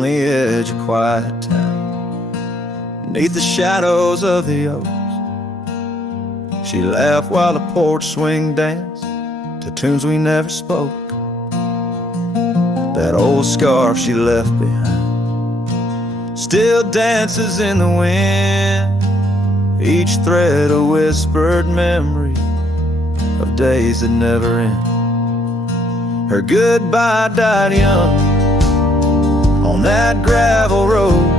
on the edge of quiet town, beneath the shadows of the oaks. She laughed while the porch swing danced to tunes we never spoke. That old scarf she left behind still dances in the wind, each thread a whispered memory of days that never end. Her goodbye died young on that gravel road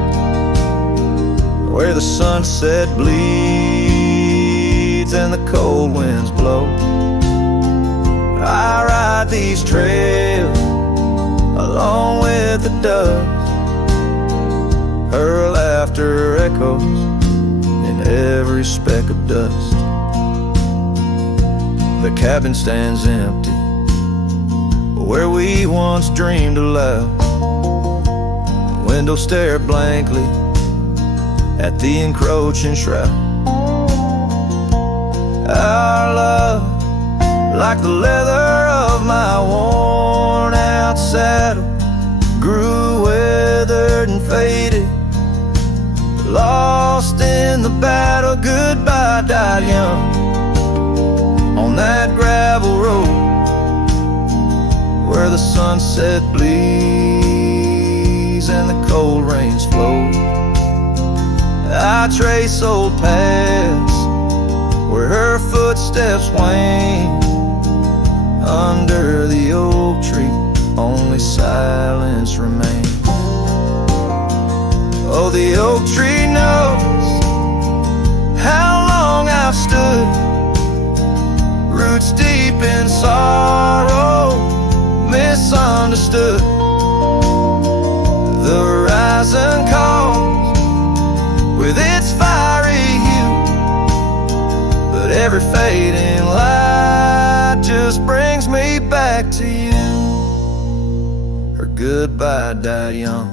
where the sunset bleeds and the cold winds blow. I ride these trails along with the doves. Her laughter echoes in every speck of dust. The cabin stands empty where we once dreamed aloud. The window stared blankly at the encroaching shroud. Our love, like the leather of my worn out saddle, grew weathered and faded, lost in the battle. Goodbye died young on that gravel road where the sunset bleeds and the cold rains flow. I trace old paths where her footsteps wane. Under the oak tree only silence remains. Oh, the oak tree knows how long I've stood, roots deep in sorrow, misunderstood. The horizon calls with its fiery hue, but every fading light just brings me back to you. Her goodbye died young,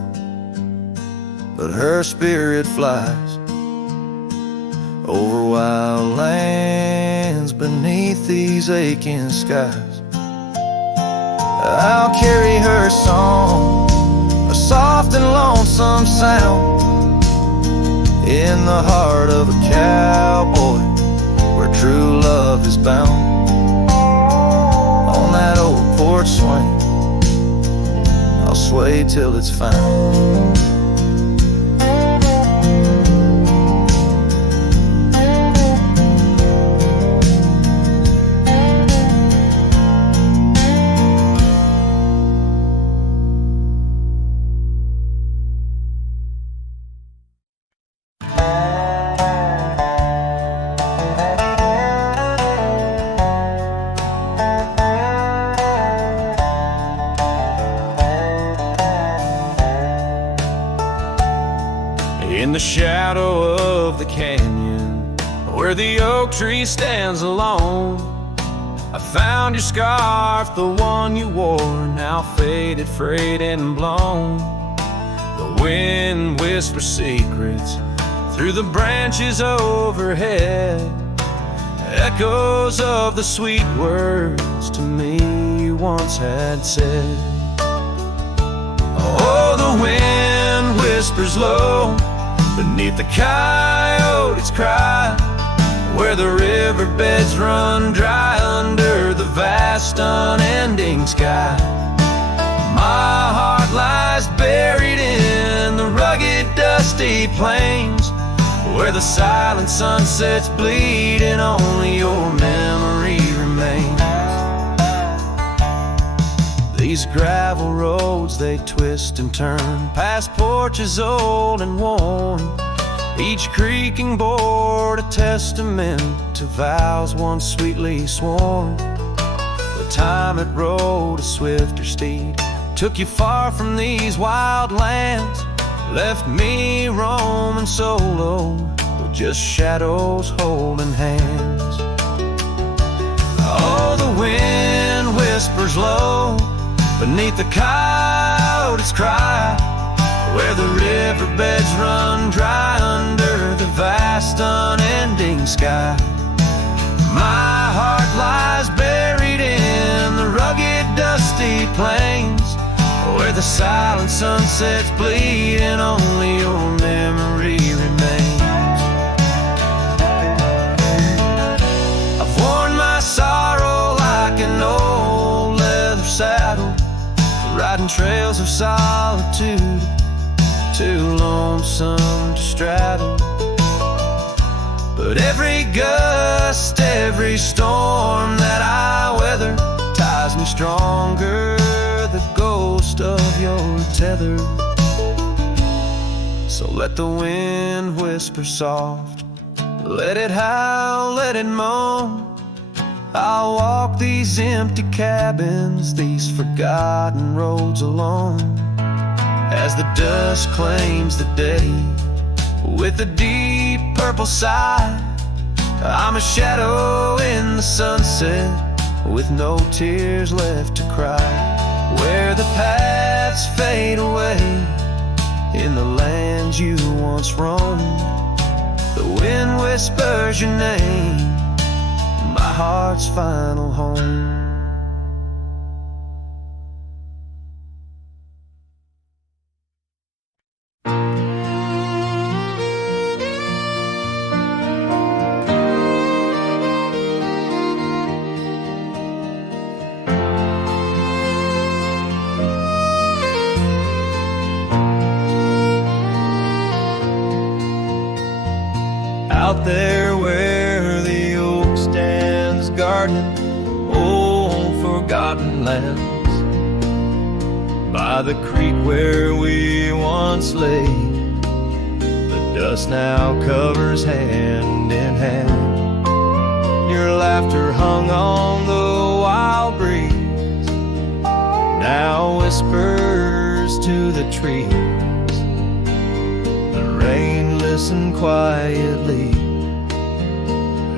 but her spirit flies over wild lands beneath these aching skies. I'll carry her song, a soft and lonesome sound, in the heart of a cowboy where true love is bound. On that old porch swing I'll sway till it's found. In the shadow of the canyon, where the oak tree stands alone, I found your scarf, the one you wore, now faded, frayed and blown. The wind whispers secrets through the branches overhead, echoes of the sweet words to me you once had said. Oh, the wind whispers low beneath the coyote's cry, where the riverbeds run dry under the vast unending sky. My heart lies buried in the rugged dusty plains, where the silent sunsets bleed and only your memory remains. These gravel roads, they twist and turn past porches old and worn, each creaking board a testament to vows once sweetly sworn. The time it rode a swifter steed took you far from these wild lands, left me roaming solo with just shadows holding hands. Oh, the wind whispers low beneath the coyote's cry, where the riverbeds run dry under the vast unending sky. My heart lies buried in the rugged dusty plains, where the silent sunsets bleed and only your memory remains. I've worn my sorrow like an old leather saddle, riding trails of solitude, too lonesome to straddle. But every gust, every storm that I weather ties me stronger, the ghost of your tether. So let the wind whisper soft, let it howl, let it moan. I'll walk these empty cabins, these forgotten roads alone. As the dust claims the day with a deep purple sigh, I'm a shadow in the sunset with no tears left to cry. Where the paths fade away in the lands you once roamed, the wind whispers your name, my heart's final home. Out there where the oak stands guarding old forgotten lands, by the creek where we once lay, the dust now covers hand in hand. Your laughter hung on the wild breeze, now whispers to the trees. The rain listened quietly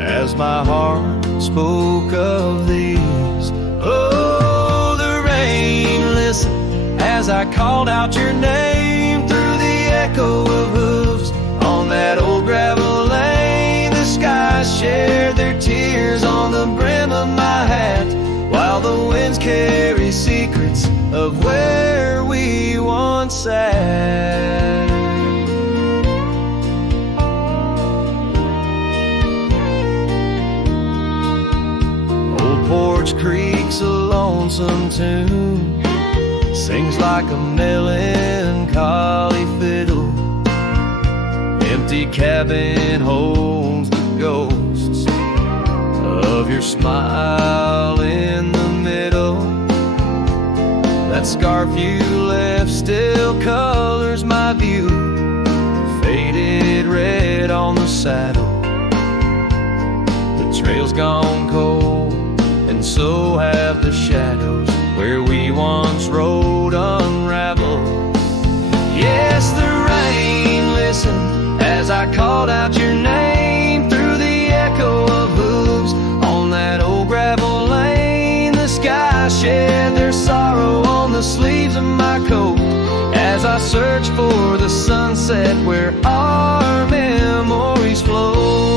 as my heart spoke of these. Oh, the rain listened as I called out your name through the echo of hooves on that old gravel lane. The skies shared their tears on the brim of my hat, while the winds carry secrets of where we once sat. Porch Creek's a lonesome tune, sings like a melancholy fiddle. Empty cabin holds the ghosts of your smile in the middle. That scarf you left still colors my view, faded red on the saddle. The trail's gone cold, and so have the shadows where we once rode unraveled. Yes, the rain listened as I called out your name through the echo of hooves on that old gravel lane. The sky shed their sorrow on the sleeves of my coat as I search for the sunset where our memories flow.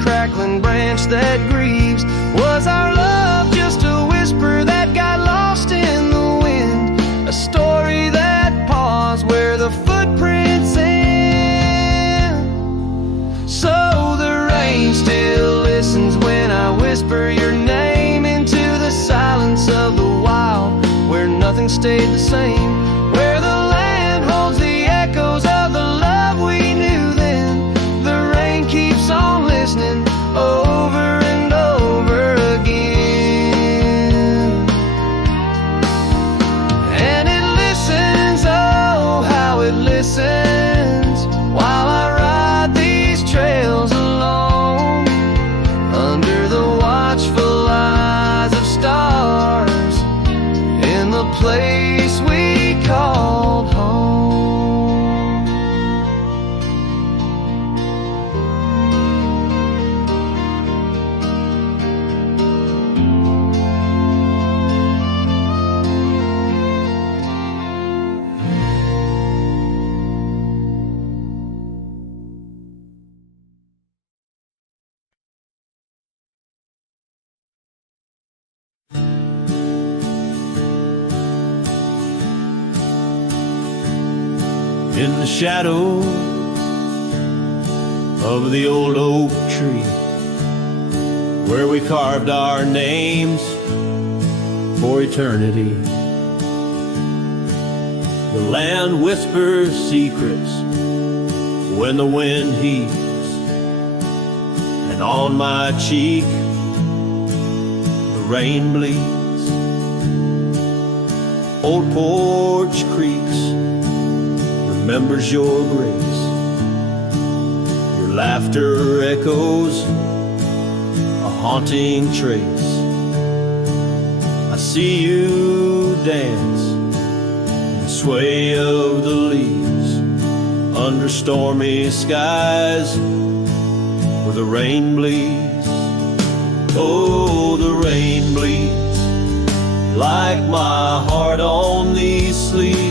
Crackling branch that grieves. Was our love just a whisper that got lost in the wind? A story that paused where the footprints end. So the rain still listens when I whisper your name into the silence of the wild, where nothing stayed the same, where the land holds the echoes of the love we knew then. The rain keeps on listening over and over again, and it listens, oh how it listens, while I ride these trails alone, under the watchful eyes of stars, in the place we in the shadow of the old oak tree, where we carved our names for eternity. The land whispers secrets when the wind heaves, and on my cheek the rain bleeds. Old porch creaks, remembers your grace. Your laughter echoes a haunting trace. I see you dance in the sway of the leaves under stormy skies where the rain bleeds. Oh, the rain bleeds like my heart on these sleeves.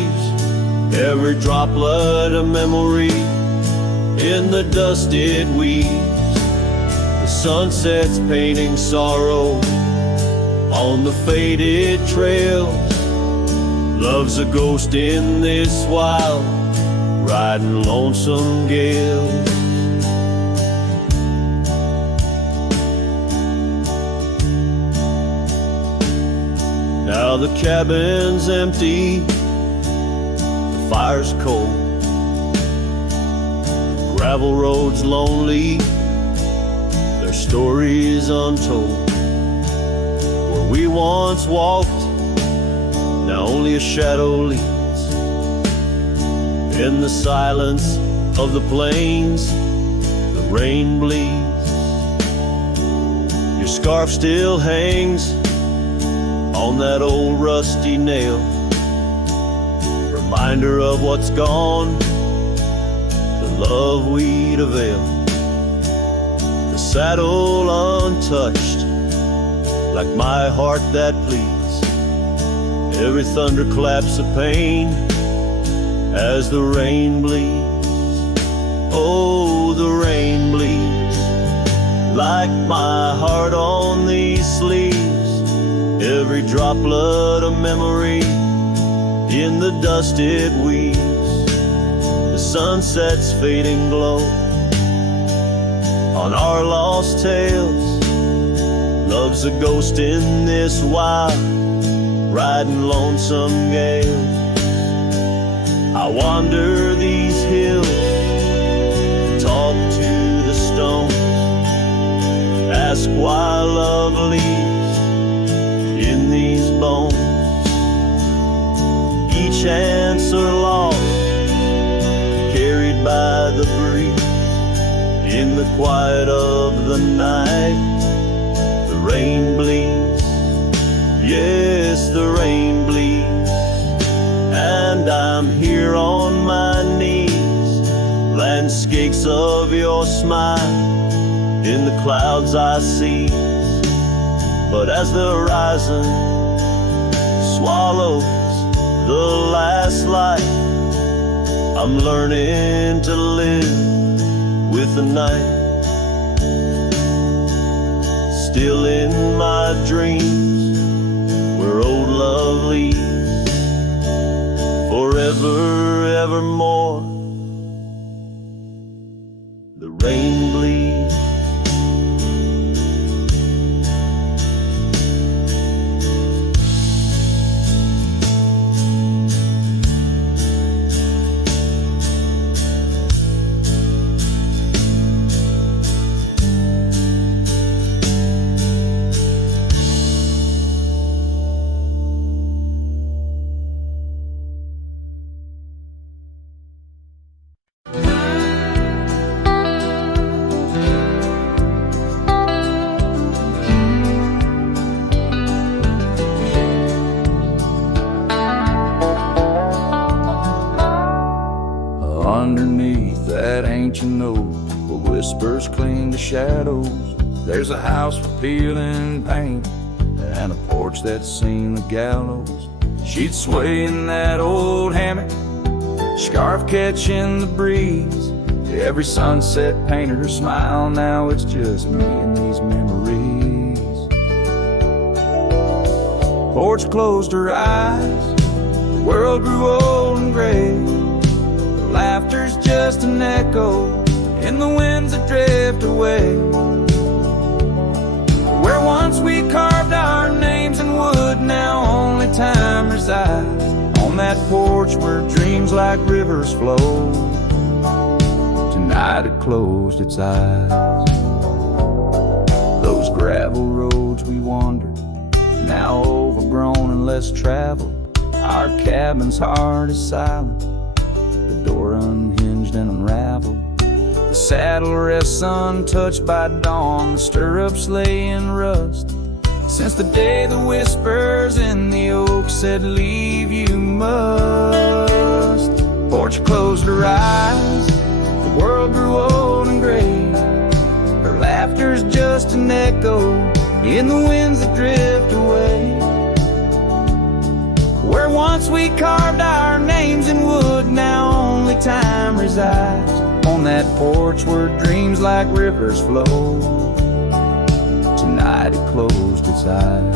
Every droplet of memory in the dust it weaves. The sunset's painting sorrow on the faded trails. Love's a ghost in this wild, riding lonesome gales. Now the cabin's empty, the fire's cold, the gravel road's lonely, their stories untold. Where we once walked, now only a shadow leads. In the silence of the plains, the rain bleeds. Your scarf still hangs on that old rusty nail, reminder of what's gone, the love we'd avail. The saddle untouched, like my heart that pleads. Every thunderclap's a pain as the rain bleeds. Oh, the rain bleeds like my heart on these sleeves. Every droplet of memory in the dust it weaves. The sunset's fading glow on our lost tales. Love's a ghost in this wild, riding lonesome gale. I wander these hills, talk to the stones, ask why love leaves in these bones. Each answer lost, carried by the breeze. In the quiet of the night, the rain bleeds. Yes, the rain bleeds. And I'm here on my knees. Landscapes of your smile in the clouds I see. But as the horizon swallows the last light, I'm learning to live with the night. Still in my dreams, where old love leads, forever, evermore, the rain bleeds. Underneath that ancient oak, where whispers cling to shadows, there's a house for peeling paint and a porch that's seen the gallows. She'd sway in that old hammock, scarf catching the breeze. Every sunset painted her smile. Now it's just me and these memories. Porch closed her eyes, the world grew old and gray. in the winds that drift away. Where once we carved our names in wood, now only time resides. On that porch where dreams like rivers flow, tonight it closed its eyes. Those gravel roads we wandered, now overgrown and less traveled. Our cabin's heart is silent, the door unhinged and unraveled. The saddle rests untouched by dawn, the stirrups lay in rust. Since the day the whispers in the oak said, leave you must. Porch closed her eyes, the world grew old and gray. Her laughter's just an echo in the winds that drift away. Where once we carved our names in wood, now only time resides. On that porch where dreams like rivers flow, tonight it closed its eyes.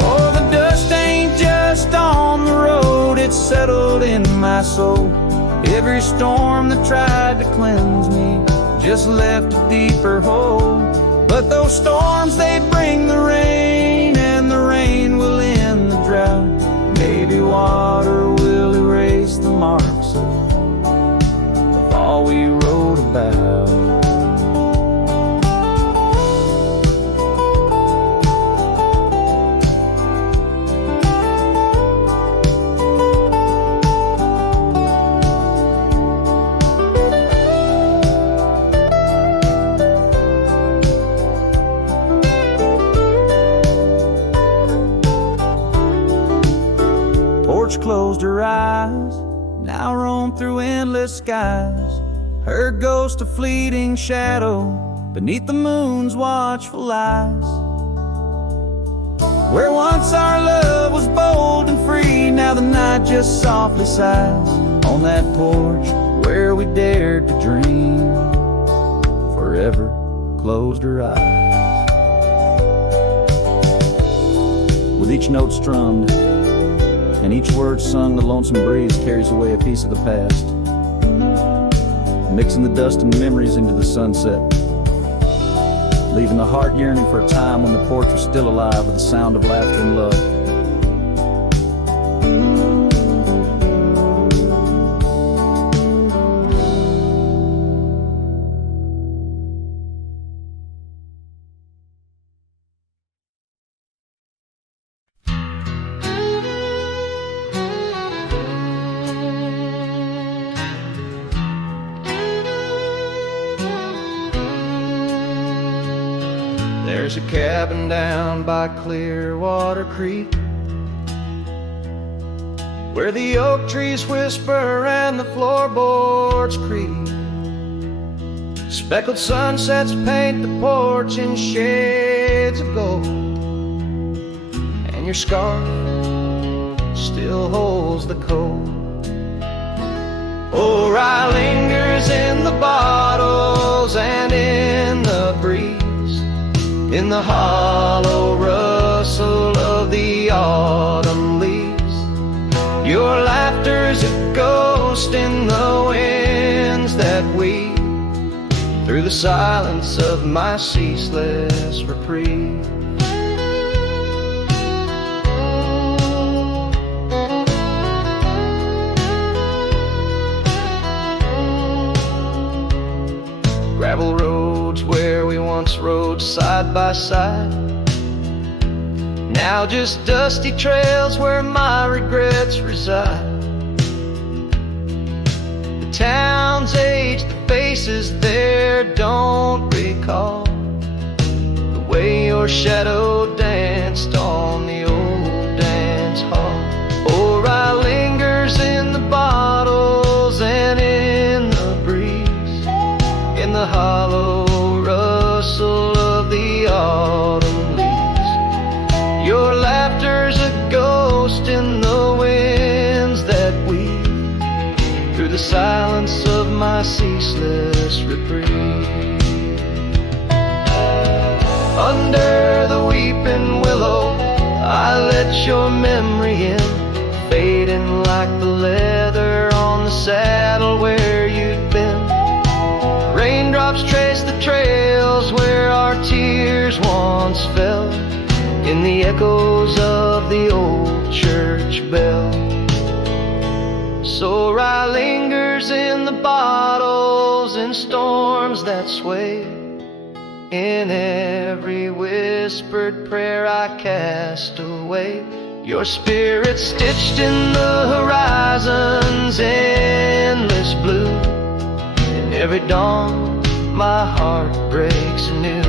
Oh, the dust ain't just on the road, it's settled in my soul. Every storm that tried to cleanse me just left a deeper hole. But those storms, they bring the rain, and the rain will end the drought. Maybe water will erase the marks of all we wrote about. Closed her eyes, now roam through endless skies. Her ghost a fleeting shadow beneath the moon's watchful eyes. Where once our love was bold and free, now the night just softly sighs. On that porch where we dared to dream, forever closed her eyes. With each note strummed and each word sung, the lonesome breeze carries away a piece of the past, mixing the dust and memories into the sunset, leaving the heart yearning for a time when the porch was still alive with the sound of laughter and love. There's a cabin down by Clearwater Creek, where the oak trees whisper and the floorboards creak. Speckled sunsets paint the porch in shades of gold, and your scarf still holds the cold. Oh, rye lingers in the bottles and in the breeze, in the hollow rustle of the autumn leaves. Your laughter's a ghost in the winds that weave through the silence of my ceaseless reprieve. Gravel roads where we once rode side by side, now just dusty trails where my regrets reside. The town's age, the faces there don't recall the way your shadow danced on the old dance hall. Oh, rye lingers in the bottles and in the breeze, in the hollow rustle of the autumn leaves. Your laughter's a ghost in the winds that weave through the silence of my ceaseless reprieve. Under the weeping willow, I let your memory in, fading like the leather on the saddle where you'd been. once fell in the echoes of the old church bell. So rye lingers in the bottles in storms that sway. In every whispered prayer I cast away, your spirit stitched in the horizon's endless blue. In every dawn my heart breaks anew.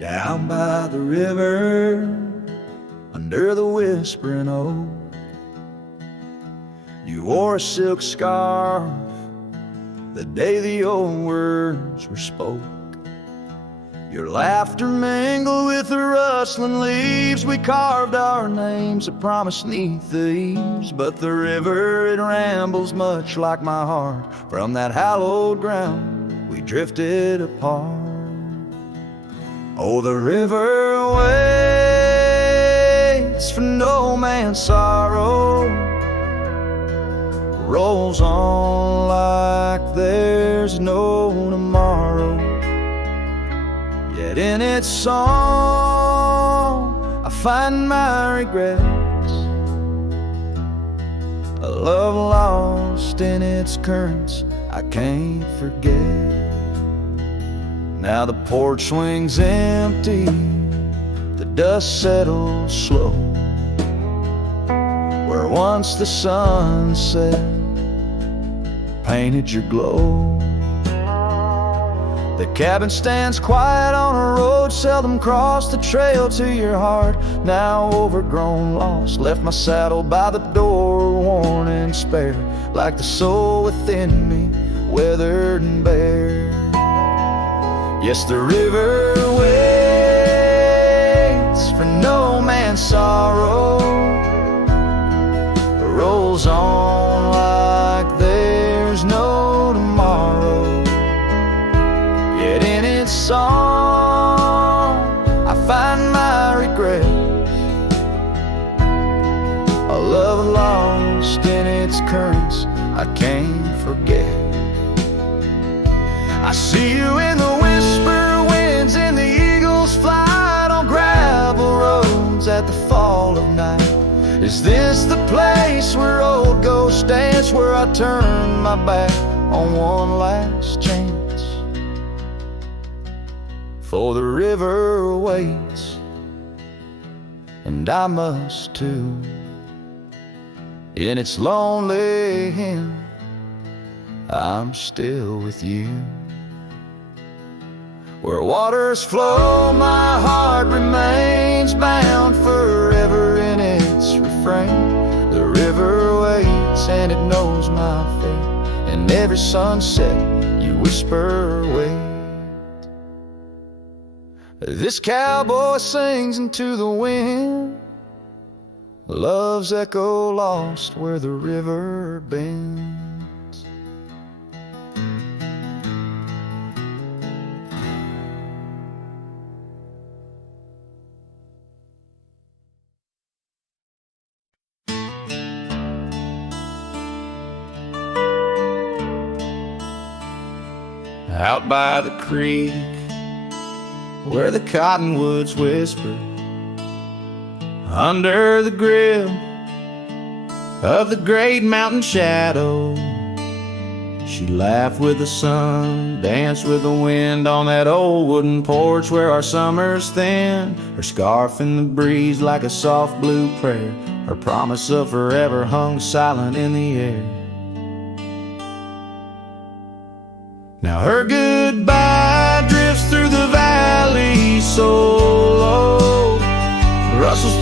Down by the river, under the whispering oak, you wore a silk scarf the day the old words were spoke. Your laughter mingled with the rustling leaves. We carved our names, a promise 'neath the eaves. But the river, it rambles much like my heart. From that hallowed ground, we drifted apart. Oh, the river waits for no man's sorrow, rolls on like there's no tomorrow. Yet in its song I find my regrets, a love lost in its currents I can't forget. Now the porch swings empty, the dust settles slow, where once the sunset painted your glow. The cabin stands quiet on a road seldom crossed, the trail to your heart, now overgrown, lost. Left my saddle by the door, worn and spare, like the soul within me, weathered and bare. Yes, the river waits for no man's sorrow, rolls on like there's no tomorrow. Yet in its song I find my regrets, a love lost in its currents I can't forget. I see you in the whisper winds, in the eagle's flight, on gravel roads at the fall of night. Is this the place where old ghosts dance, where I turn my back on one last chance? For the river waits, and I must too. In its lonely hymn, I'm still with you. Where waters flow, my heart remains bound forever in its refrain. The river waits and it knows my fate, and every sunset you whisper wait. This cowboy sings into the wind, love's echo lost where the river bends. Out by the creek, where the cottonwoods whisper, under the grip of the great mountain shadow, she laughed with the sun, danced with the wind on that old wooden porch where our summers thin. Her scarf in the breeze like a soft blue prayer, her promise of forever hung silent in the air. Now her goodbye drifts through the valley so low, rustles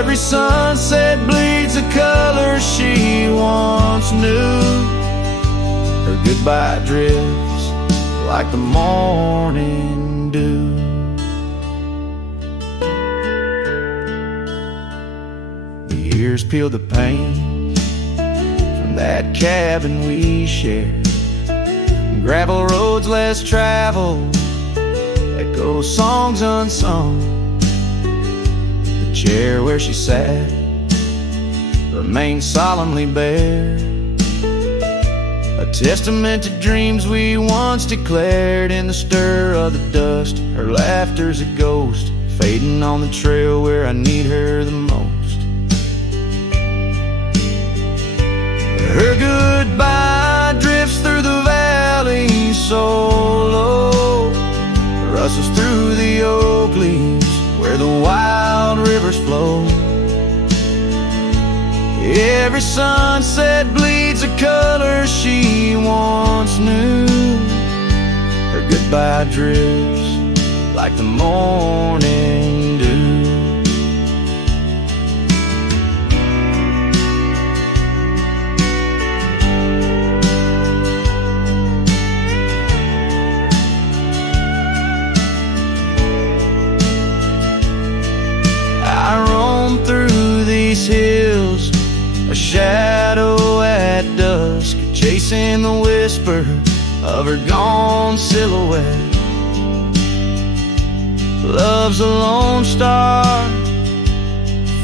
Every sunset bleeds a color she once knew. Her goodbye drifts like the morning dew. The years peeled the paint from that cabin we shared. Gravel roads less traveled, echo songs unsung. The chair where she sat remained solemnly bare, a testament to dreams we once declared. In the stir of the dust, her laughter's a ghost, fading on the trail where I need her the most. Her goodbye drifts through the valley so low, rustles through the oak leaves where the wild rivers flow. Every sunset bleeds a color she once knew. Her goodbye drifts like the morning dew. I roam through these hills, a shadow at dusk, chasing the whisper of her gone silhouette. Love's a lone star,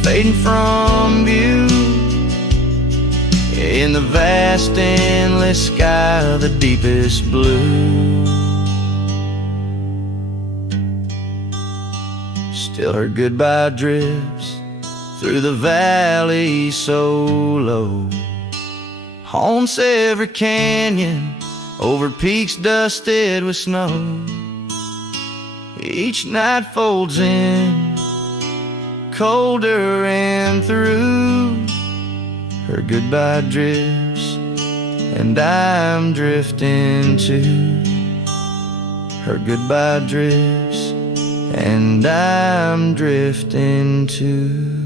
fading from view, in the vast endless sky of the deepest blue. Still her goodbye drifts through the valley so low, haunts every canyon, over peaks dusted with snow. Each night folds in, colder and through. Her goodbye drifts, and I'm drifting too. Her goodbye drifts, and I'm drifting too.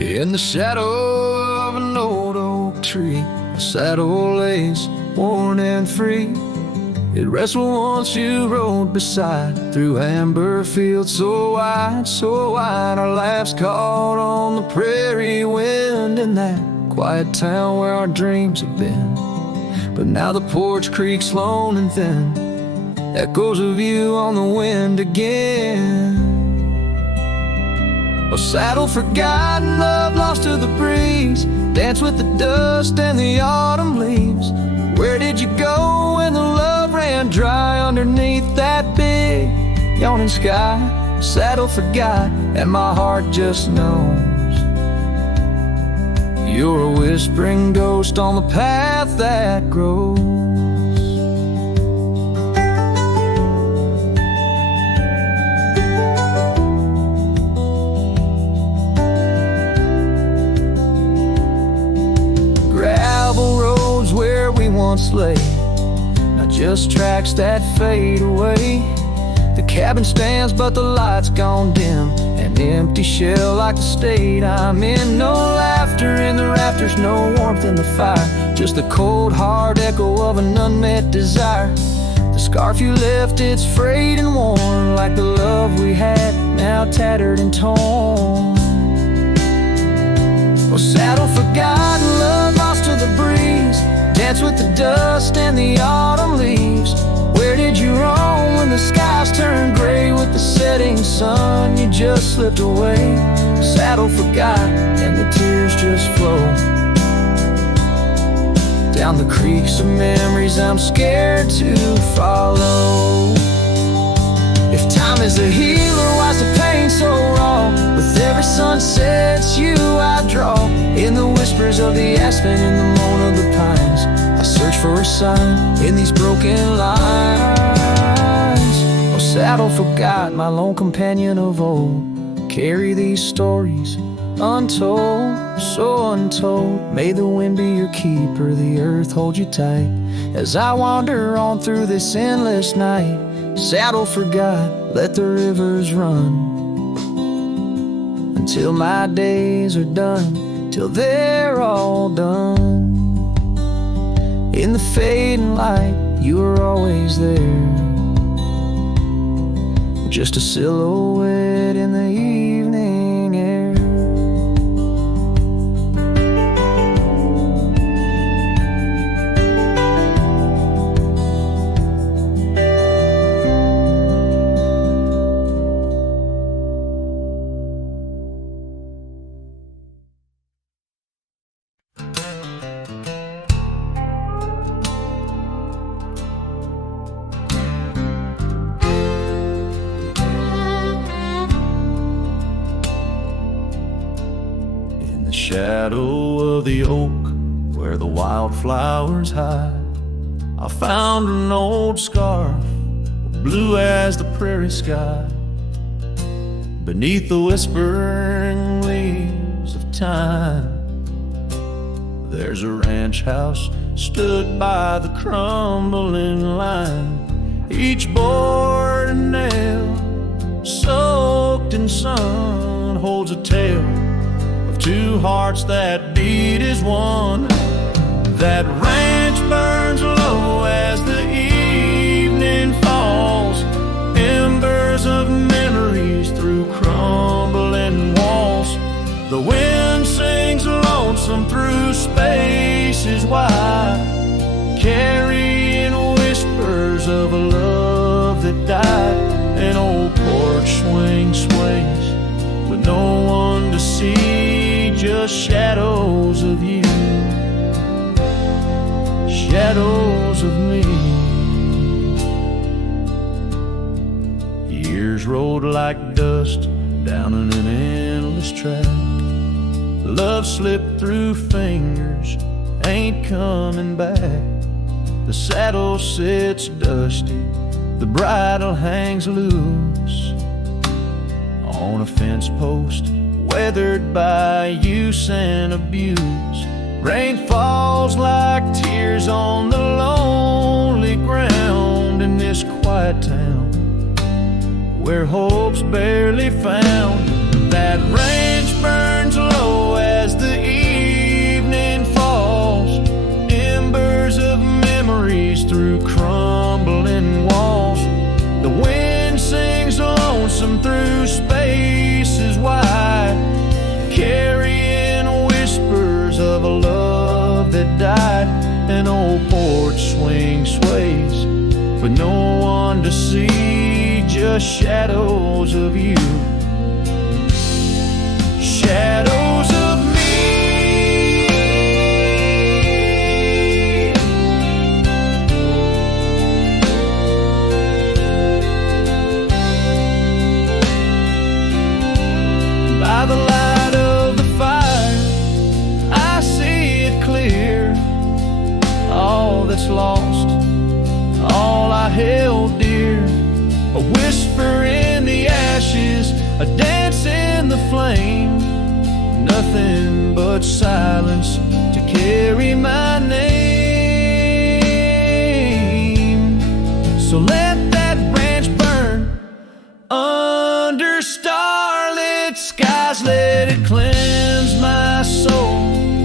In the shadow of an old oak tree, a sad old lace, worn and free. It rests where once you rode beside, through amber fields so wide, so wide. Our laughs caught on the prairie wind in that quiet town where our dreams have been. But now the porch creaks lone and thin, echoes of you on the wind again. A saddle forgotten, love lost to the breeze, dance with the dust and the autumn leaves. Where did you go when the love ran dry underneath that big yawning sky? Saddle forgot, and my heart just knows you're a whispering ghost on the path that grows. Where we once lay, not just tracks that fade away. The cabin stands but the light's gone dim, an empty shell like the state I'm in. No laughter in the rafters, no warmth in the fire, just the cold hard echo of an unmet desire. The scarf you left, it's frayed and worn, like the love we had, now tattered and torn. Oh, saddle forgotten, love lost to the breeze, dance with the dust and the autumn leaves. Where did you roam when the skies turned gray with the setting sun? You just slipped away. Saddle forgot, and the tears just flow down the creeks of memories I'm scared to follow. If time is a healer, why's the pain so raw? With every sunset, it's you I draw. In the whispers of the aspen, in the moan of the pines, I search for a sign in these broken lines. Oh, saddle forgot, my lone companion of old. Carry these stories untold, so untold. May the wind be your keeper, the earth hold you tight. As I wander on through this endless night, saddle forgot, let the rivers run. Until my days are done, till they're all done. In the fading light, you are always there, just a silhouette in the evening air. Shadow of the oak where the wildflowers hide, I found an old scarf, blue as the prairie sky. Beneath the whispering leaves of time, there's a ranch house stood by the crumbling line. Each board and nail soaked in sun holds a tale, two hearts that beat as one. That ranch burns low as the evening falls, embers of memories through crumbling walls. The wind sings lonesome through spaces wide, carrying whispers of a love that died. An old porch swing sways with no one to see, just shadows of you, shadows of me. Years rolled like dust down in an endless track. Love slipped through fingers, ain't coming back. The saddle sits dusty, the bridle hangs loose on a fence post, weathered by use and abuse. Rain falls like tears on the lonely ground in this quiet town where hope's barely found. That ranch burns low as the evening falls, embers of memories through crumbling walls. The wind sings lonesome through spaces wide, carrying whispers of a love that died. An old porch swing sways with no one to see, just shadows of you, shadows of me. By the light of the fire, I see it clear. All that's lost, all I held dear. A whisper in the ashes, a dance in the flame. Nothing but silence to carry my name. So let that ranch burn under starlit skies. Let it cleanse my soul,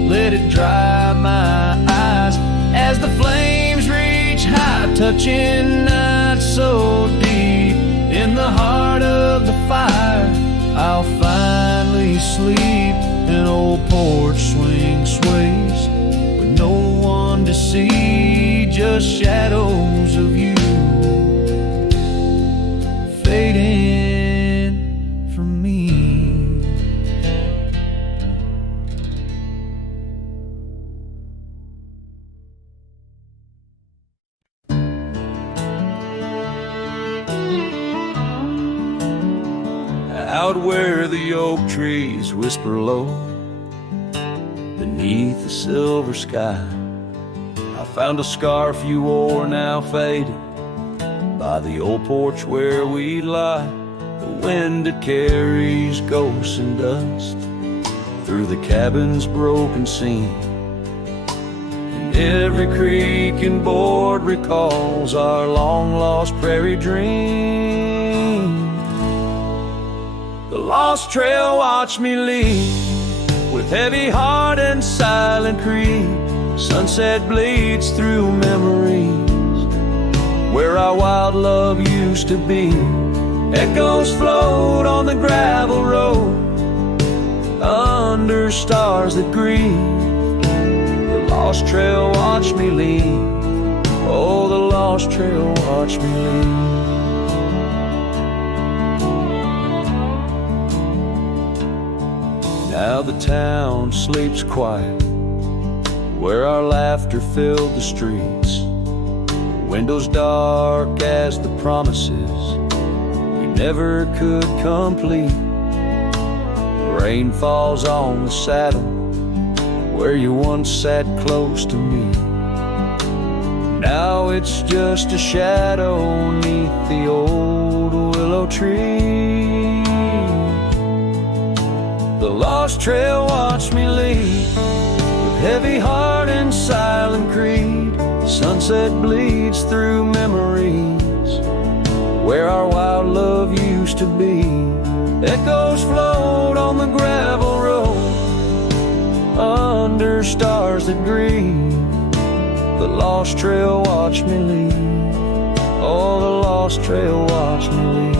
let it dry my eyes as the flames reach high, touching night so deep. In the heart of the fire, I'll finally sleep. An old porch swing sways with no one to see, just shadows of you fading from me. Out where the oak trees whisper low beneath the silver sky, I found a scarf you wore, now faded, by the old porch where we lie. The wind that carries ghosts and dust through the cabin's broken seam. And every creak and board recalls our long-lost prairie dream. The lost trail watched me lead with heavy heart and silent creed. Sunset bleeds through memories where our wild love used to be. Echoes float on the gravel road under stars that grieve. The lost trail watched me lead. Oh, the lost trail watched me lead. Now the town sleeps quiet where our laughter filled the streets. Windows dark as the promises we never could complete. Rain falls on the saddle where you once sat close to me. Now it's just a shadow neath the old willow tree. The lost trail watched me lead with heavy heart and silent creed. Sunset bleeds through memories where our wild love used to be. Echoes float on the gravel road under stars that grieve. The lost trail watched me lead. Oh, the lost trail watched me lead.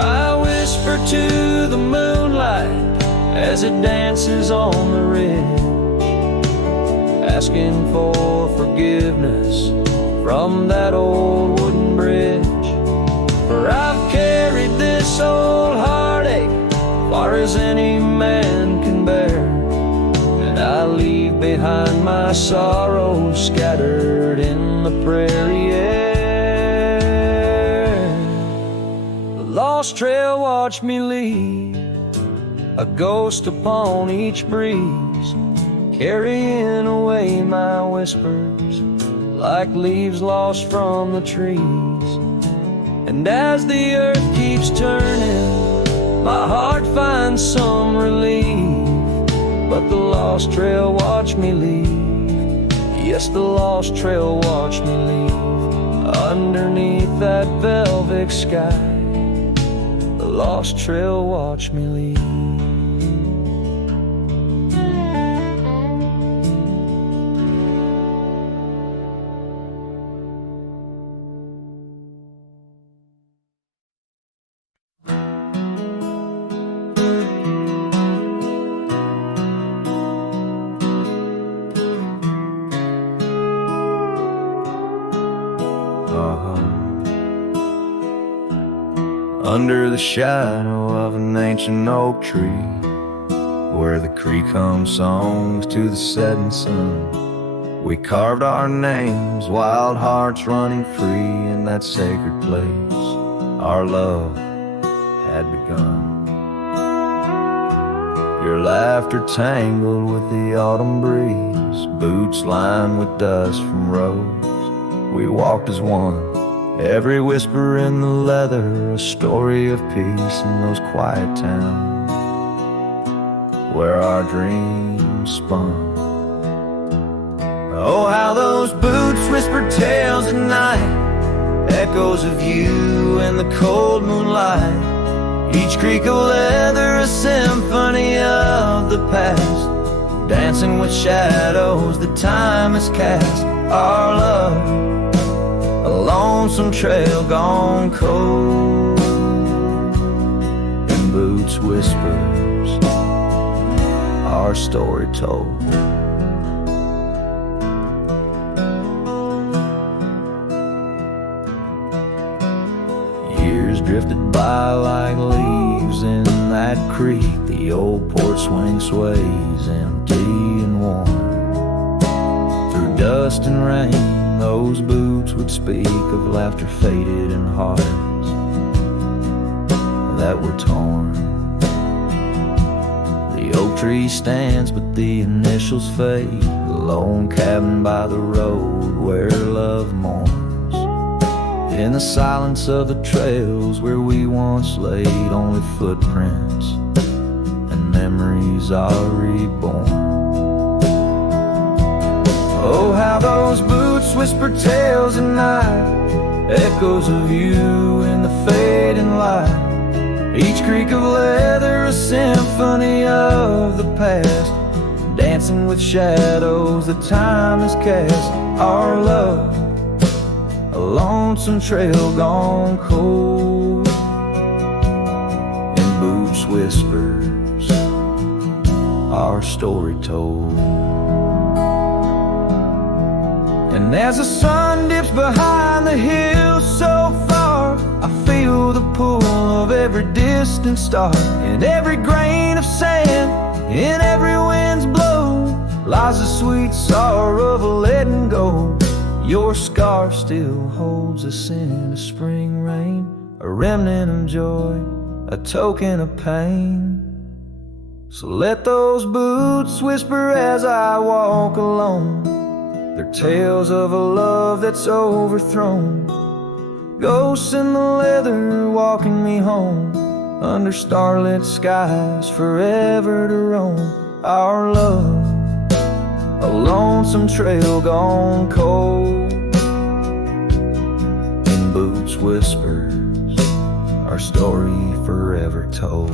I whisper to the moonlight as it dances on the ridge, asking for forgiveness from that old wooden bridge. For I've carried this old heartache far as any man can bear, and I leave behind my sorrow scattered in the prairie air. The lost trail watched me lead, a ghost upon each breeze, carrying away my whispers like leaves lost from the trees. And as the earth keeps turning, my heart finds some relief. But the lost trail watched me leave. Yes, the lost trail watched me leave. Underneath that velvet sky, the lost trail watched me leave. Under the shadow of an ancient oak tree, where the creek hums songs to the setting sun, we carved our names, wild hearts running free in that sacred place our love had begun. Your laughter tangled with the autumn breeze, boots lined with dust from roads. We walked as one, every whisper in the leather, a story of peace in those quiet towns where our dreams spun. Oh, how those boots whispered tales at night, echoes of you in the cold moonlight. Each creak of leather a symphony of the past, dancing with shadows that time has cast. Our love, a lonesome trail gone cold, and boots whispers our story told. Years drifted by like leaves in that creek. The old porch swing sways empty and warm. Through dust and rain, those boots would speak of laughter faded and hearts that were torn. The oak tree stands, but the initials fade. The lone cabin by the road where love mourns. In the silence of the trails where we once laid, only footprints and memories are reborn. Oh, how those boots whisper tales at night, echoes of you in the fading light. Each creak of leather a symphony of the past, dancing with shadows that time has cast. Our love, a lonesome trail gone cold. In boots whispers, our story told. And as the sun dips behind the hills so far, I feel the pull of every distant star. In every grain of sand, in every wind's blow, lies the sweet sorrow of a letting go. Your scarf still holds a scent of spring rain, a remnant of joy, a token of pain. So let those boots whisper as I walk alone, they're tales of a love that's overthrown. Ghosts in the leather walking me home, under starlit skies forever to roam. Our love, a lonesome trail gone cold. In boots whispers, our story forever told.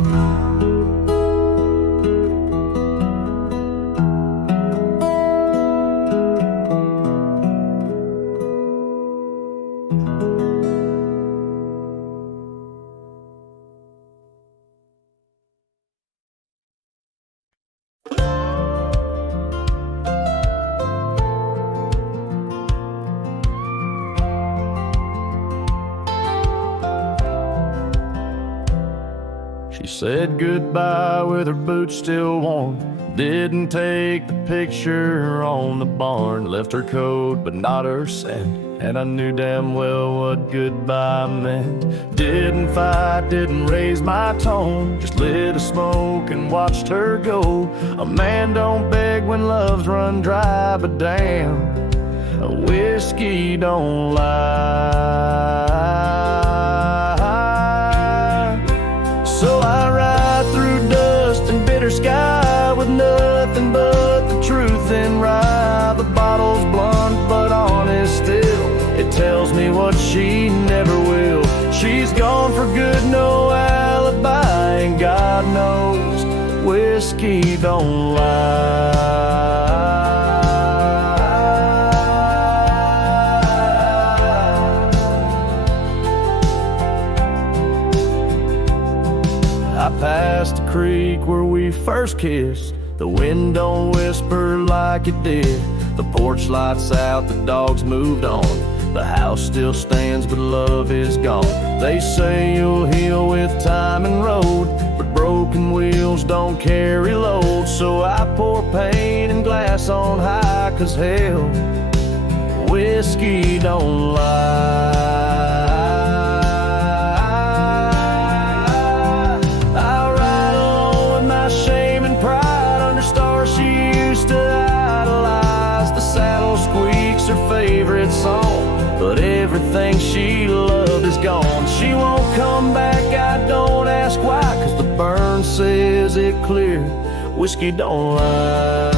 She said goodbye with her boots still warm, didn't take the picture on the barn, left her coat but not her scent, and I knew damn well what goodbye meant. Didn't fight, didn't raise my tone, just lit a smoke and watched her go. A man don't beg when love's run dry, but damn, a whiskey don't lie. So I ride through dust and bitter sky with nothing but the truth in rye. The bottle's blunt but honest still, it tells me what she never will. She's gone for good, no alibi, and God knows whiskey don't lie. I passed the creek where we first kissed. The wind don't whisper like it did. The porch lights out, the dogs moved on. The house still stands, but love is gone. They say you'll heal with time and road, but broken wheels don't carry load. So I pour pain and glass on high, 'cause hell, whiskey don't lie. Her favorite song, but everything she loved is gone. She won't come back, I don't ask why, 'cause the burn says it clear, whiskey don't lie.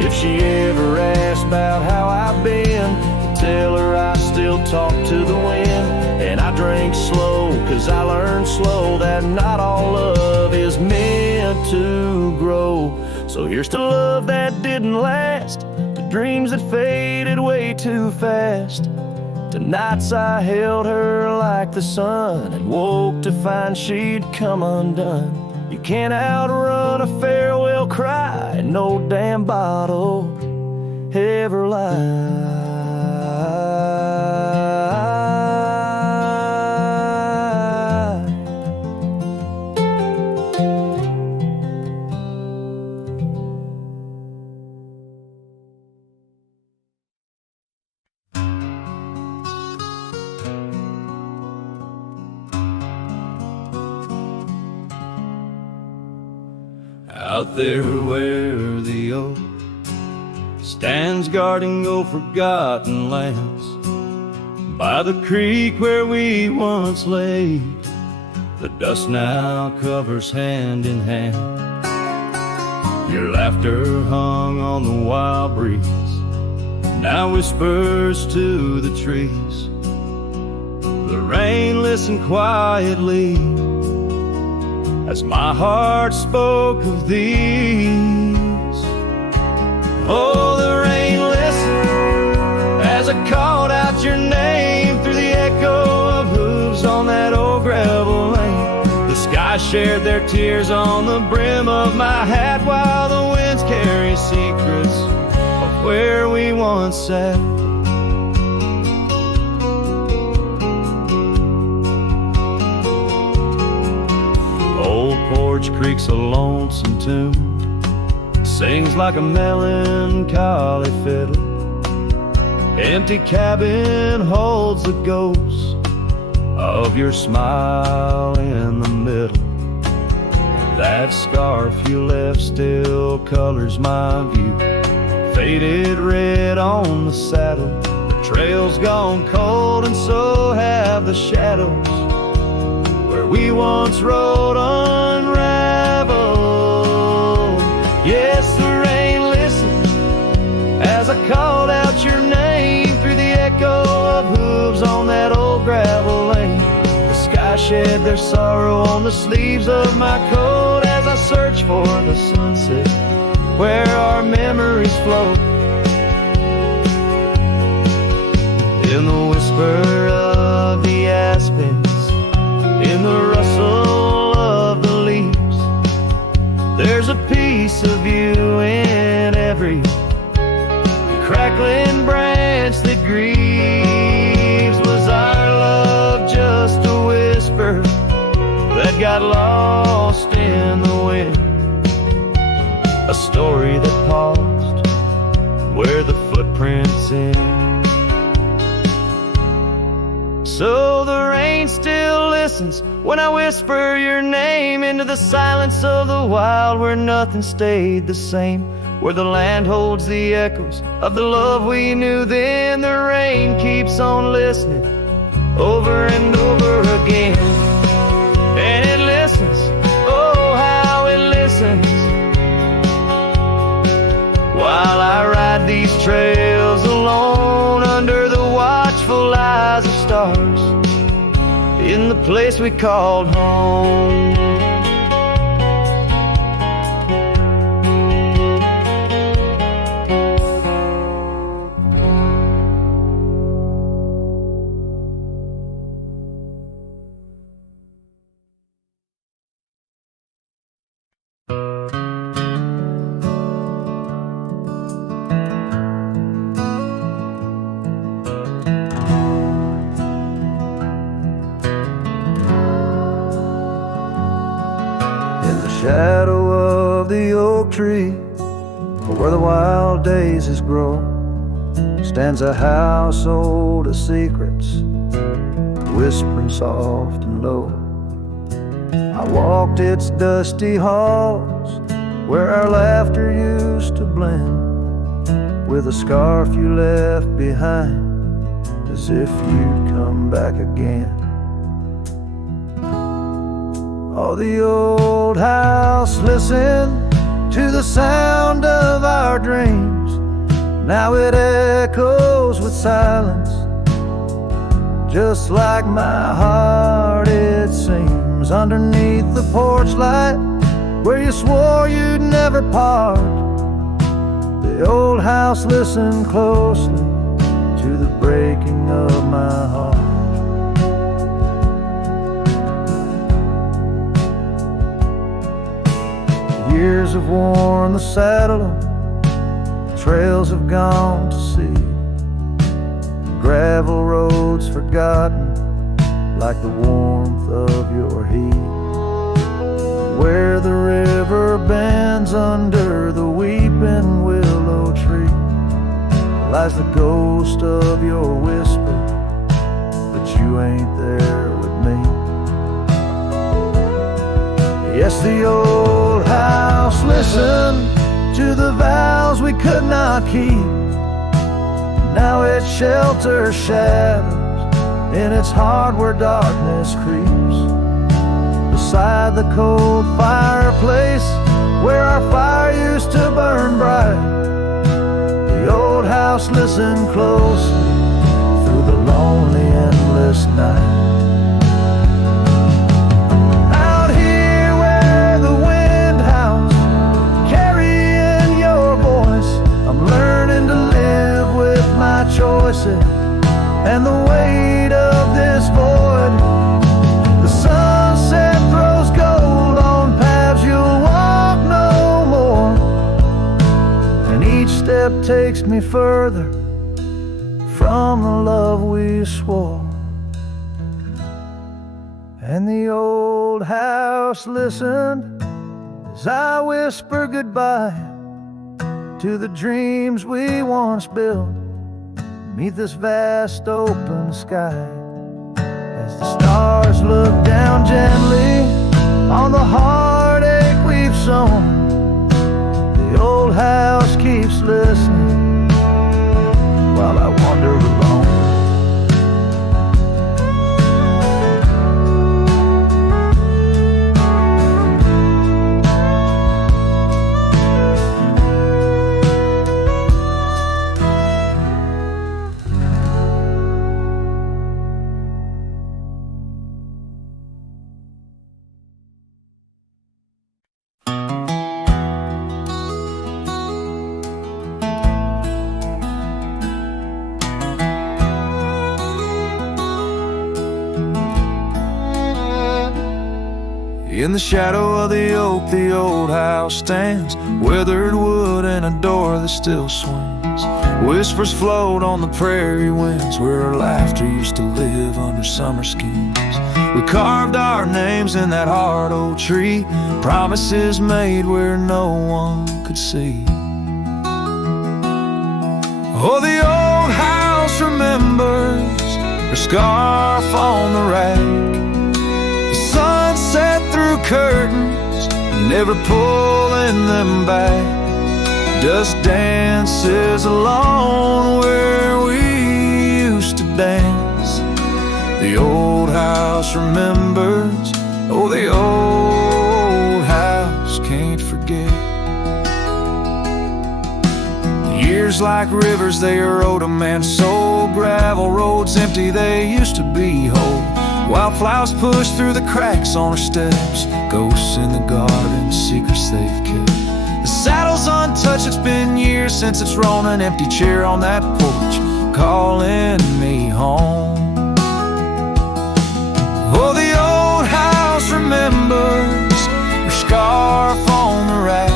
If she ever asks about how I've been, tell her I still talk to the wind. And I drink slow, 'cause I learned slow that not all love is meant to grow. So here's to love that didn't last, to dreams that faded way too fast, to nights I held her like the sun and woke to find she'd come undone. You can't outrun a farewell cry, and no damn bottle ever lies. Out there where the oak stands guarding old forgotten lands, by the creek where we once lay, the dust now covers hand in hand. Your laughter hung on the wild breeze, now whispers to the trees. The rain listened quietly as my heart spoke of these. Oh, the rain listened as I called out your name through the echo of hooves on that old gravel lane. The sky shared their tears on the brim of my hat, while the winds carry secrets of where we once sat. Old Porch Creek's a lonesome tune, sings like a melancholy fiddle. Empty cabin holds the ghost of your smile in the middle. That scarf you left still colors my view, faded red on the saddle. The trail's gone cold and so have the shadows where we once rode unravel. Yes, the rain listened as I called out your name through the echo of hooves on that old gravel lane. The sky shed their sorrow on the sleeves of my coat as I search for the sunset where our memories float. In the whisper of the aspens, in the rustle of the leaves, there's a piece of you in every crackling branch that grieves. Was our love just a whisper that got lost in the wind? A story that paused where the footprints end. So the rain still listens when I whisper your name into the silence of the wild, where nothing stayed the same, where the land holds the echoes of the love we knew then. The rain keeps on listening over and over again, and it listens, oh how it listens, while I ride these trails alone under the watchful eyes of stars in the place we called home. Shadow of the oak tree, where the wild daisies grow, stands a house old of secrets, whispering soft and low. I walked its dusty halls, where our laughter used to blend with a scarf you left behind, as if you'd come back again. Oh, the old house listened to the sound of our dreams. Now it echoes with silence, just like my heart it seems. Underneath the porch light, where you swore you'd never part, the old house listened closely to the breaking of my heart. Years have worn the saddle, trails have gone to seed, gravel roads forgotten like the warmth of your heat. Where the river bends under the weeping willow tree lies the ghost of your whisper, but you ain't there with me. Yes, the old house house listened to the vows we could not keep. Now it shelters shadows in its heart where darkness creeps. Beside the cold fireplace where our fire used to burn bright, the old house listened closely through the lonely, endless night. Out here where the wind howls, carrying your voice, I'm learning to live with my choices and the weight of this void. The sunset throws gold on paths you'll walk no more, and each step takes me further from the love we swore. And the old house listened as I whisper goodbye to the dreams we once built beneath this vast open sky. As the stars look down gently on the heartache we've sown, the old house keeps listening while I wander alone. In the shadow of the oak, the old house stands, weathered wood and a door that still swings. Whispers float on the prairie winds where our laughter used to live under summer schemes. We carved our names in that hard old tree, promises made where no one could see. Oh, the old house remembers her scarf on the rack, sunset through curtains, never pulling them back. Dust dances alone where we used to dance. The old house remembers, oh, the old house can't forget. Years like rivers, they erode a man's soul. Gravel roads empty, they used to be whole. Wildflowers push through the cracks on her steps, ghosts in the garden, secrets they've kept. The saddle's untouched, it's been years since it's rolled an empty chair on that porch, calling me home. Oh, the old house remembers her scarf on the rack,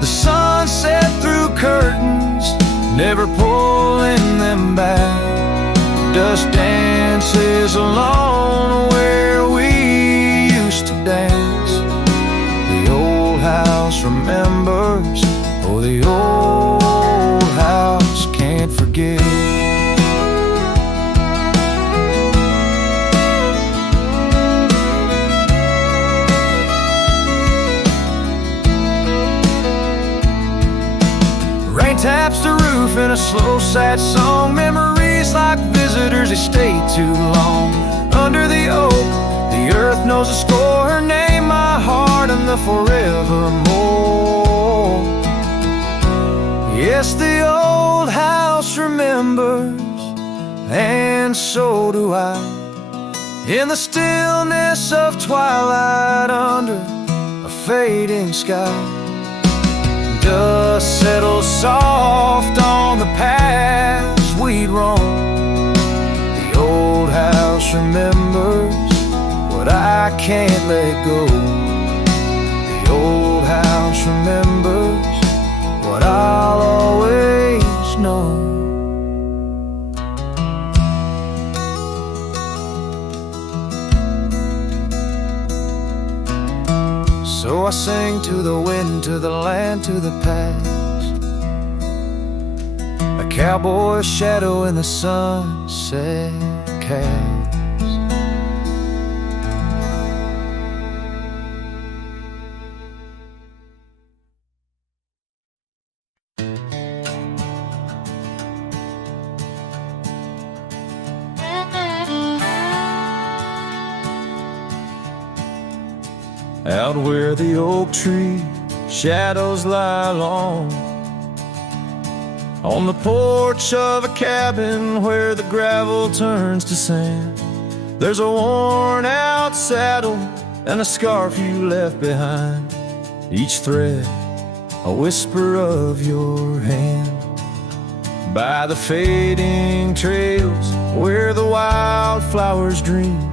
the sunset through curtains, never pulling them back. Dust dances alone where we used to dance. The old house remembers, oh, the old house can't forget. Rain taps the roof in a slow, sad song. Memories like visitors, they stay too long. Under the oak, the earth knows the score. Her name, my heart, and the forevermore. Yes, the old house remembers, and so do I. In the stillness of twilight under a fading sky, dust settles soft on the paths we'd roam. The old house remembers what I can't let go. The old house remembers what I'll always know. So I sing to the wind, to the land, to the past. A cowboy's shadow in the sunset cast. out where the oak tree shadows lie long, on the porch of a cabin where the gravel turns to sand. There's a worn out saddle and a scarf you left behind, each thread a whisper of your hand. By the fading trails where the wildflowers dream,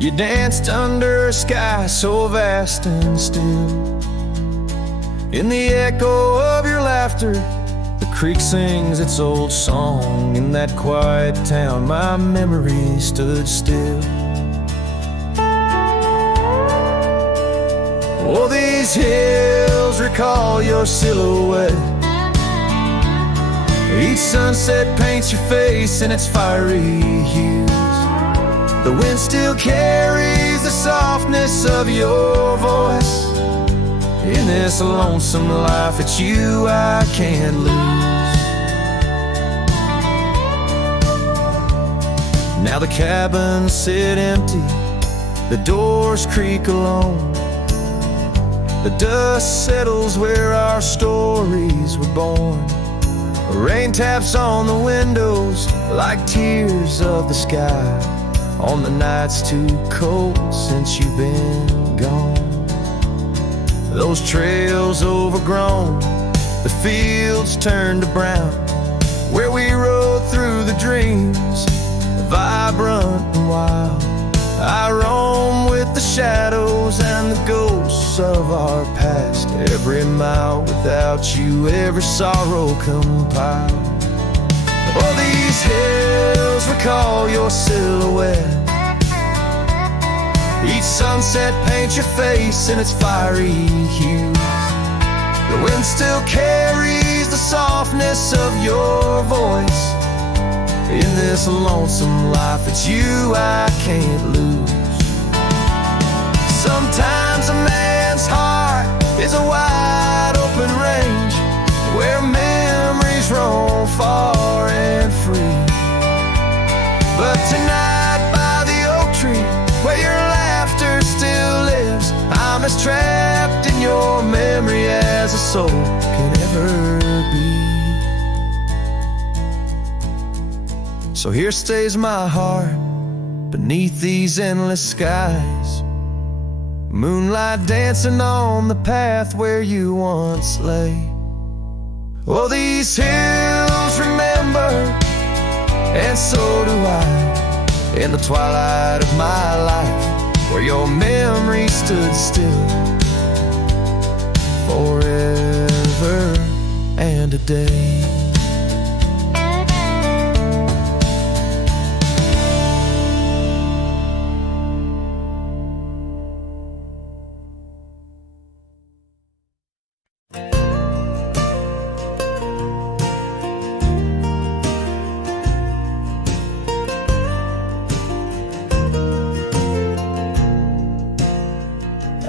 you danced under a sky so vast and still. In the echo of your laughter, the creek sings its old song. In that quiet town, my memory stood still. Oh, these hills recall your silhouette. Each sunset paints your face in its fiery hues. The wind still carries the softness of your voice. In this lonesome life, it's you I can't lose. Now the cabins sit empty, the doors creak alone. The dust settles where our stories were born. Rain taps on the windows like tears of the sky, on the nights too cold since you've been gone. Those trails overgrown, the fields turned to brown, where we rode through the dreams, vibrant and wild. I roam with the shadows and the ghosts of our past. Every mile without you, every sorrow compiled. Oh, these hills recall your silhouette. Each sunset paints your face in its fiery hues. The wind still carries the softness of your voice. In this lonesome life, it's you I can't lose. Sometimes a man's heart is a wide open range where memories roam far and free. But tonight by the oak tree, where your laughter still lives, I'm as trapped in your memory as a soul can ever be. So here stays my heart beneath these endless skies, moonlight dancing on the path where you once lay. Oh, these hills remember, and so do I, in the twilight of my life, where your memory stood still forever and a day.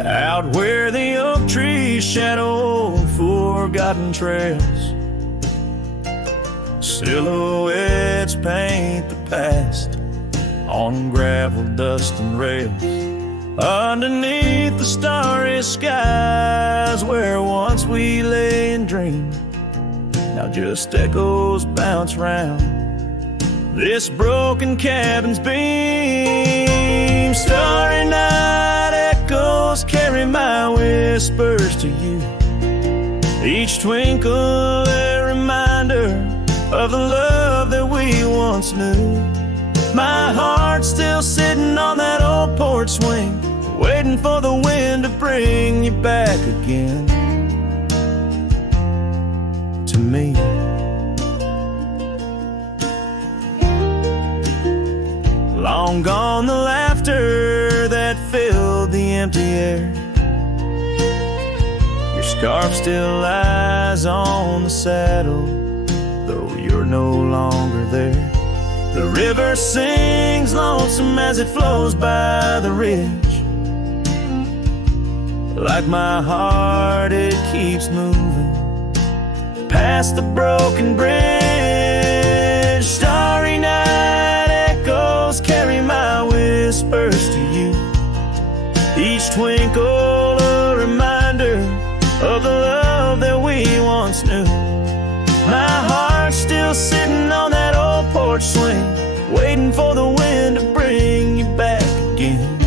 Out where the oak trees shadow forgotten trails, silhouettes paint the past on gravel, dust, and rails. Underneath the starry skies where once we lay and dreamed, now just echoes bounce round this broken cabin's beam. Starry night echoes carry my whispers to you, each twinkle a reminder of the love that we once knew. My heart's still sitting on that old porch swing, waiting for the wind to bring you back again to me. Long gone the laughter that filled the empty air. Your scarf still lies on the saddle, though you're no longer there. The river sings lonesome as it flows by the ridge. Like my heart, it keeps moving past the broken bridge. Starry night echoes carry my whispers to you, each twinkle of the love that we once knew. My heart's still sitting on that old porch swing, waiting for the wind to bring you back again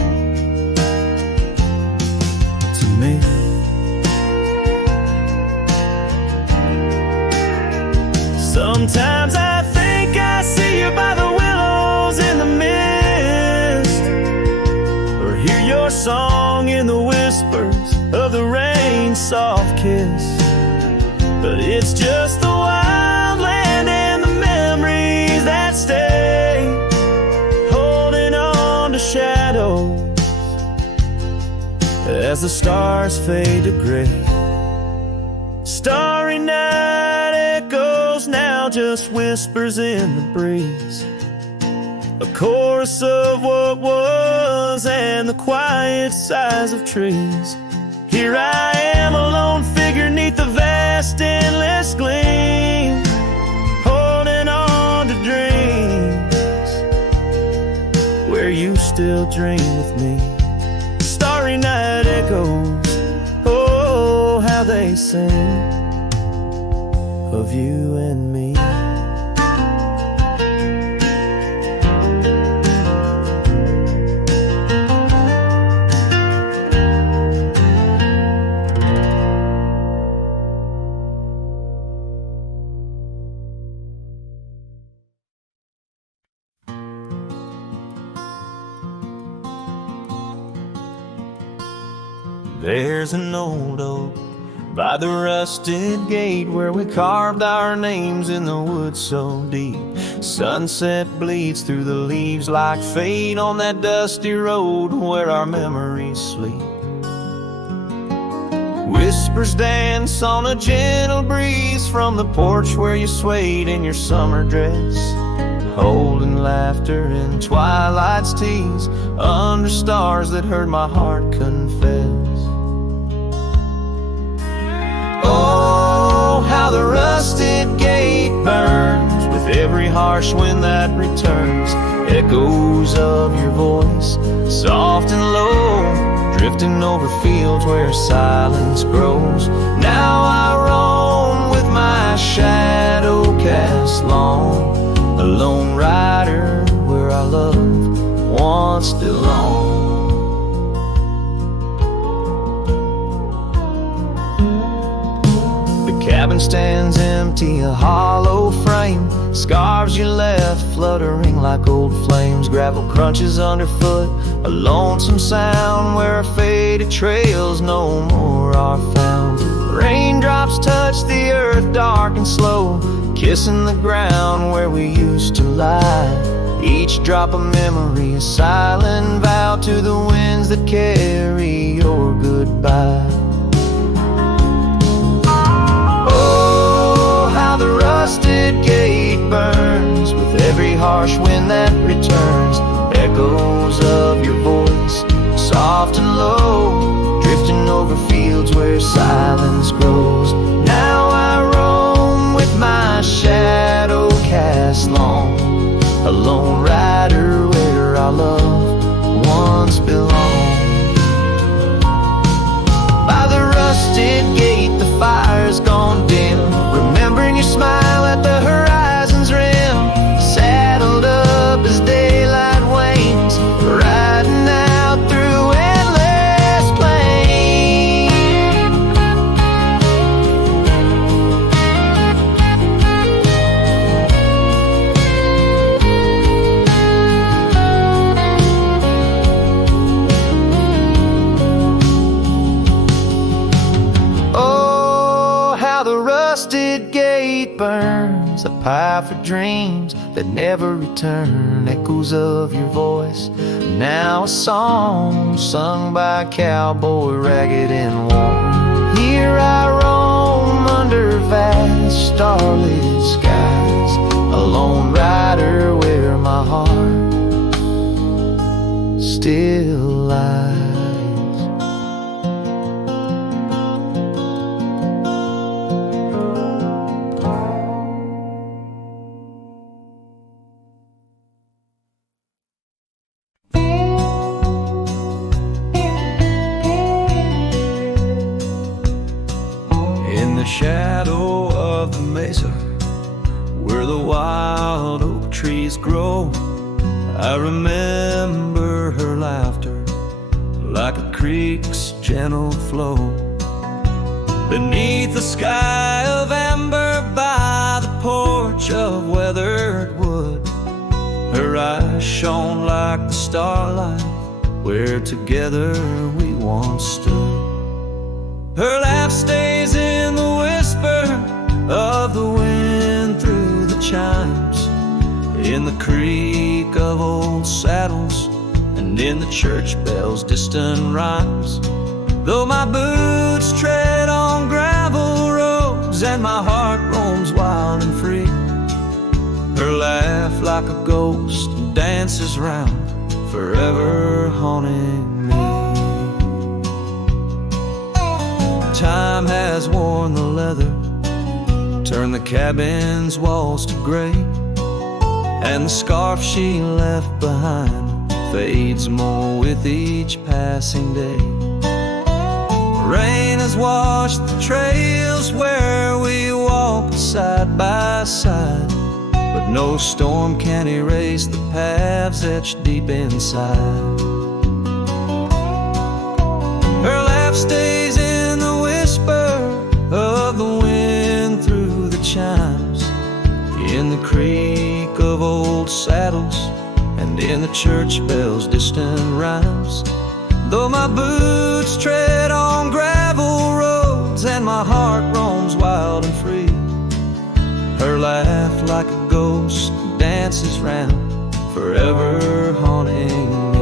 to me. Sometimes I think I see you by the willows in the mist, or hear your song in the whispers of the rain's soft kiss. But it's just the wild land and the memories that stay, holding on to shadows as the stars fade to gray. Starry night echoes now, just whispers in the breeze, a chorus of what was and the quiet sighs of trees. Here I am, a lone figure neath the vast endless gleam, holding on to dreams where you still dream with me. Starry night echoes, oh, how they sing of you and me. There's an old oak by the rusted gate where we carved our names in the wood so deep. Sunset bleeds through the leaves like fate on that dusty road where our memories sleep. Whispers dance on a gentle breeze from the porch where you swayed in your summer dress, holding laughter in twilight's tease under stars that heard my heart confess. Oh, how the rusted gate burns with every harsh wind that returns. Echoes of your voice, soft and low, drifting over fields where silence grows. Now I roam with my shadow cast long, a lone rider where our love once belonged. Cabin stands empty, a hollow frame, scarves you left fluttering like old flames. Gravel crunches underfoot, a lonesome sound where our faded trails no more are found. Raindrops touch the earth dark and slow, kissing the ground where we used to lie. Each drop of memory a silent vow to the winds that carry your goodbye. The rusted gate burns with every harsh wind that returns. Echoes of your voice, soft and low, drifting over fields where silence grows. Now I roam with my shadow cast long, a lone rider where our love once belonged. By the rusted gate the fire's gone dim, remembering your smile at the horizon's rim. Saddled up as daylight wanes, riding out through endless plain. Oh, how the rusted gate burns, a pyre for dreams that never return. Echoes of your voice, now a song sung by a cowboy, ragged and worn. Here I roam under vast starlit skies, a lone rider where my heart still lies. the shadow of the mesa, where the wild oak trees grow, I remember her laughter like a creek's gentle flow. Beneath the sky of amber by the porch of weathered wood, her eyes shone like the starlight where together we once stood. Her laugh stays in the whisper of the wind through the chimes, in the creak of old saddles, and in the church bells' distant rhymes. Though my boots tread on gravel roads and my heart roams wild and free, her laugh like a ghost dances round, forever haunting me. Time has worn the leather, turned the cabin's walls to gray, and the scarf she left behind fades more with each passing day. Rain has washed the trails where we walked side by side, but no storm can erase the paths etched deep inside. Her laugh stays in the whisper of the wind through the chimes, in the creak of old saddles, and in the church bells' distant rhymes. Though my boots tread on gravel roads and my heart roams wild and free, her laugh like a ghost dances round, forever haunting me.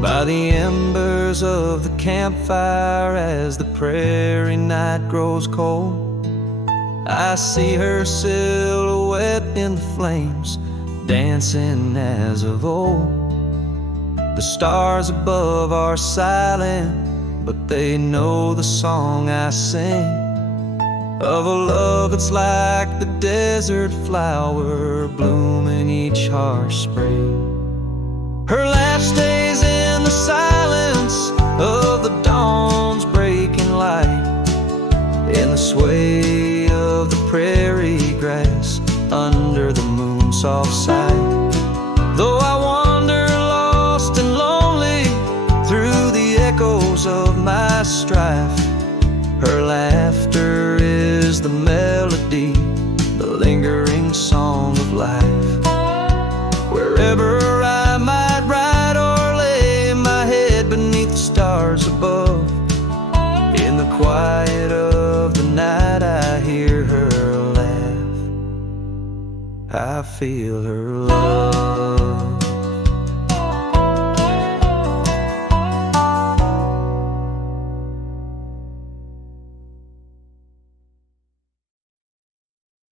By the embers of the campfire as the prairie night grows cold, I see her silhouette in the flames, dancing as of old. The stars above are silent, but they know the song I sing, of a love that's like the desert flower blooming each harsh spring. Her laugh stays in the silence of the dawn's breaking light, in the sway of the prairie grass under the moon's soft sight. Though I wander lost and lonely through the echoes of my strife, her laughter is the melody, the lingering song of life. Wherever I might ride or lay my head beneath the stars above, in the quiet of the night I hear her laugh, I feel her love.